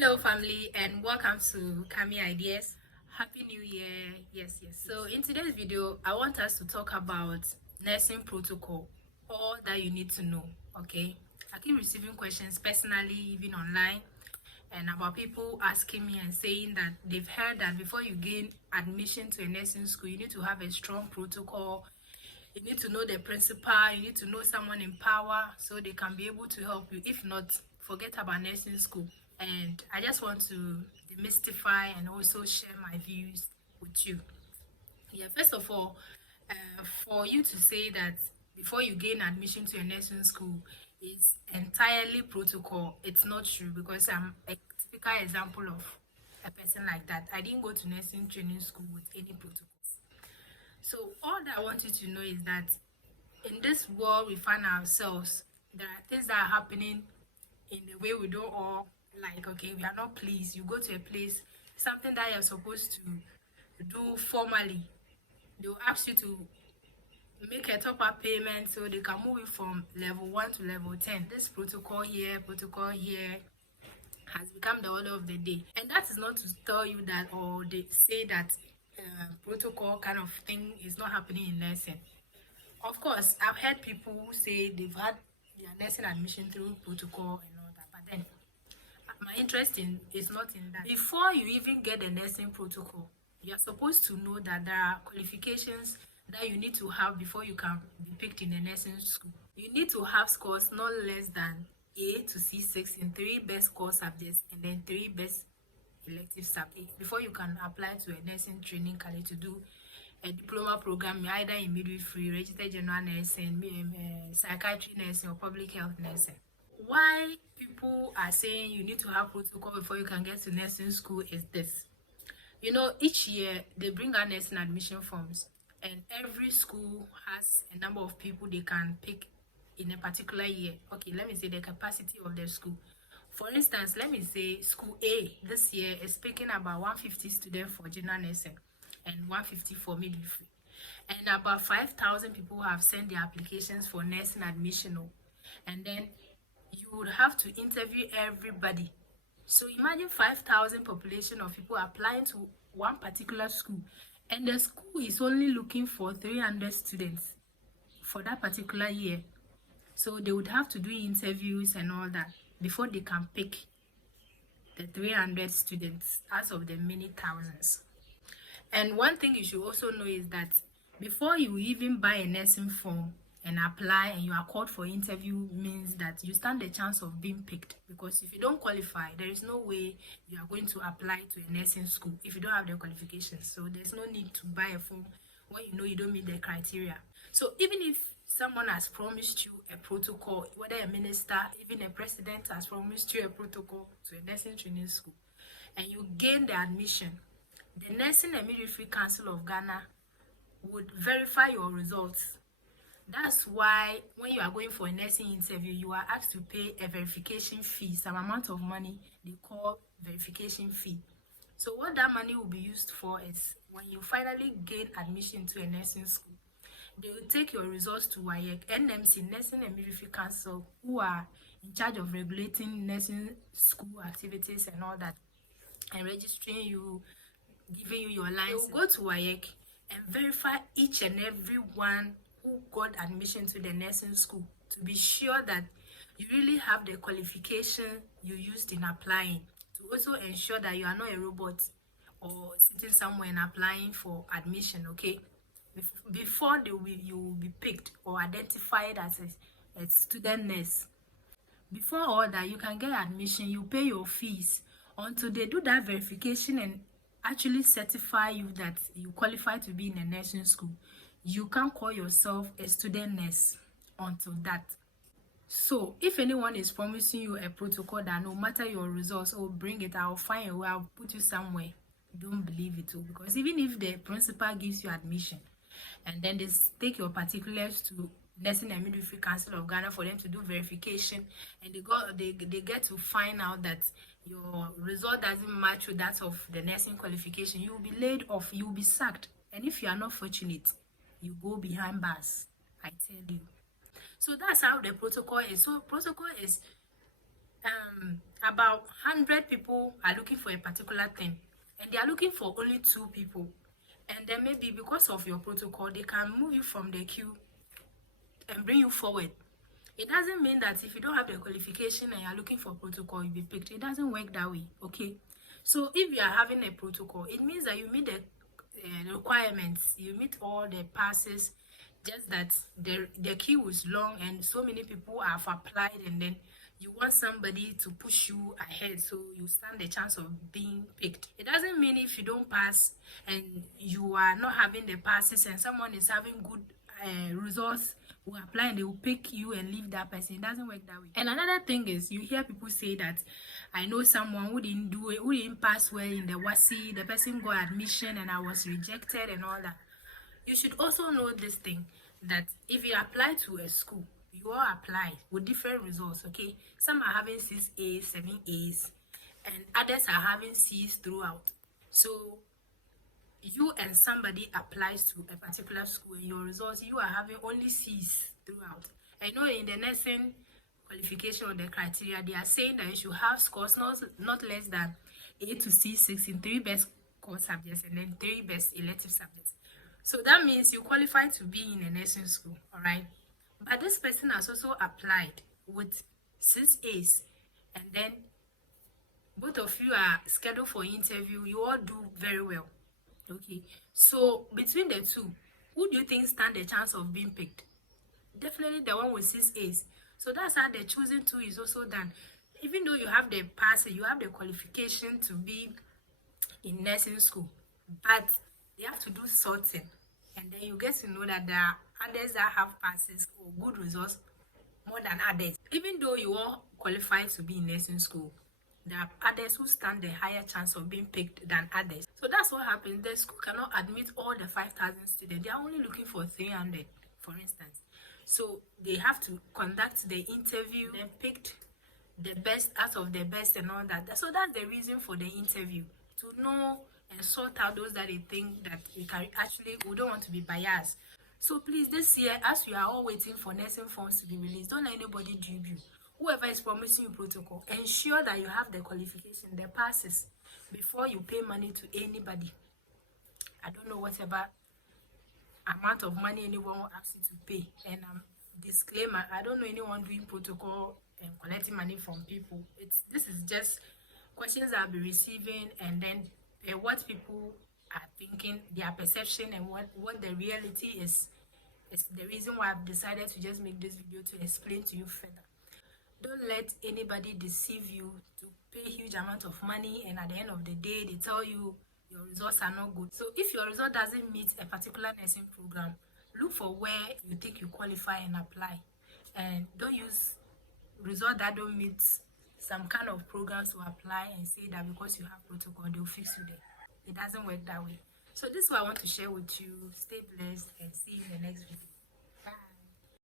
Hello family and welcome to Kami Ideas. Happy New Year. Yes. So in today's video, I want us to talk about nursing protocol, all that you need to know. Okay, I keep receiving questions personally, even online, and about people asking me and saying that they've heard that before you gain admission to a nursing school, you need to have a strong protocol. You need to know the principal, you need to know someone in power so they can be able to help you. If not, forget about nursing school. And I just want to demystify and also share my views with you. First of all, for you to say that before you gain admission to a nursing school is entirely protocol, it's not true, because I'm a typical example of a person like that. I didn't go to nursing training school with any protocols. So all that I want you to know is that in this world we find ourselves, there are things that are happening in the way we don't all like. Okay, we are not pleased. You go to a place, something that you're supposed to do formally, they'll ask you to make a top-up payment so they can move it from level 1 to level 10. This protocol here has become the order of the day. And that is not to tell you that, or they say that protocol kind of thing is not happening in nursing. Of course, I've heard people who say they've had their nursing admission through protocol and all that, but then my interest is not in that. Before you even get the nursing protocol, you're supposed to know that there are qualifications that you need to have before you can be picked in the nursing school. You need to have scores not less than A to C6 in 3 best core subjects and then 3 best elective subjects before you can apply to a nursing training college to do a diploma program, either in midwifery, registered general nursing, psychiatry nursing, or public health nursing. Why people are saying you need to have protocol before you can get to nursing school is this. You know, each year they bring out nursing admission forms, and every school has a number of people they can pick in a particular year. Okay, let me say the capacity of the school. For instance, let me say school A this year is picking about 150 students for general nursing and 150 for midwifery. And about 5,000 people have sent their applications for nursing admission. And then you would have to interview everybody. So imagine 5,000 population of people applying to one particular school, and the school is only looking for 300 students for that particular year. So they would have to do interviews and all that before they can pick the 300 students out of the many thousands. And one thing you should also know is that before you even buy a nursing form and apply and you are called for interview, means that you stand a chance of being picked, because if you don't qualify, there is no way you are going to apply to a nursing school if you don't have the qualifications. So there's no need to buy a form when you know you don't meet the criteria. So even if someone has promised you a protocol, whether a minister, even a president has promised you a protocol to a nursing training school, and you gain the admission, the Nursing and Midwifery Council of Ghana would verify your results. That's why when you are going for a nursing interview, you are asked to pay a verification fee, some amount of money they call verification fee. So what that money will be used for is when you finally gain admission to a nursing school, they will take your results to WAEC, NMC, Nursing and Midwifery Council, who are in charge of regulating nursing school activities and all that, and registering you, giving you your license. They will go to WAEC and verify each and every one who got admission to the nursing school to be sure that you really have the qualification you used in applying, to also ensure that you are not a robot or sitting somewhere and applying for admission. Okay, before you will be picked or identified as a student nurse. Before all that, you can get admission, you pay your fees until they do that verification and actually certify you that you qualify to be in a nursing school. You can't call yourself a student nurse until that. So if anyone is promising you a protocol that no matter your results, oh, bring it, I'll find a way, I'll put you somewhere, don't believe it too. Because even if the principal gives you admission and then they take your particulars to Nursing and Midwifery Council of Ghana for them to do verification, and they get to find out that your result doesn't match with that of the nursing qualification, you will be laid off, you will be sacked. And if you are not fortunate, you go behind bars, I tell you. So that's how the protocol is. So protocol is about 100 people are looking for a particular thing, and they are looking for only 2 people, and then maybe because of your protocol they can move you from the queue and bring you forward. It doesn't mean that if you don't have the qualification and you're looking for protocol, you'll be picked. It doesn't work that way, okay? So if you are having a protocol, it means that you meet the requirements, you meet all the passes, just that the queue is long and so many people have applied, and then you want somebody to push you ahead so you stand the chance of being picked. It doesn't mean if you don't pass and you are not having the passes and someone is having good results will apply and they will pick you and leave that person. It doesn't work that way. And another thing is, you hear people say that I know someone who didn't do it, who didn't pass well in the WASI, the person got admission and I was rejected and all that. You should also know this thing, that if you apply to a school, you all apply with different results, okay? Some are having 6 A's, 7 A's, and others are having C's throughout. So you and somebody applies to a particular school and your results, you are having only C's throughout. I know in the nursing qualification or the criteria, they are saying that you should have scores not less than A to C6 in 3 best core subjects and then 3 best elective subjects. So that means you qualify to be in a nursing school, all right? But this person has also applied with 6 A's, and then both of you are scheduled for interview. You all do very well, okay? So between the two, who do you think stand the chance of being picked? Definitely the one with 6 A's. So that's how the choosing two is also done. Even though you have the pass, you have the qualification to be in nursing school, but you have to do sorting, and then you get to know that there are others that have passes or good results more than others. Even though you all qualify to be in nursing school, there are others who stand the higher chance of being picked than others. So that's what happens. The school cannot admit all the 5,000 students. They are only looking for 300, for instance. So they have to conduct the interview and pick the best out of the best and all that. So that's the reason for the interview, to know and sort out those that they think that we don't want to be biased. So please, this year, as we are all waiting for nursing forms to be released, don't let anybody dupe you. Whoever is promising you protocol, ensure that you have the qualification, the passes, before you pay money to anybody. I don't know whatever amount of money anyone will ask you to pay. And disclaimer, I don't know anyone doing protocol and collecting money from people. This is just questions I'll be receiving, and then what people are thinking, their perception, and what the reality is the reason why I've decided to just make this video to explain to you further. Don't let anybody deceive you to pay huge amount of money, and at the end of the day they tell you your results are not good. So if your result doesn't meet a particular nursing program, look for where you think you qualify and apply, and don't use results that don't meet some kind of programs to apply and say that because you have protocol they'll fix you there. It doesn't work that way. So this is what I want to share with you. Stay blessed and see you in the next video.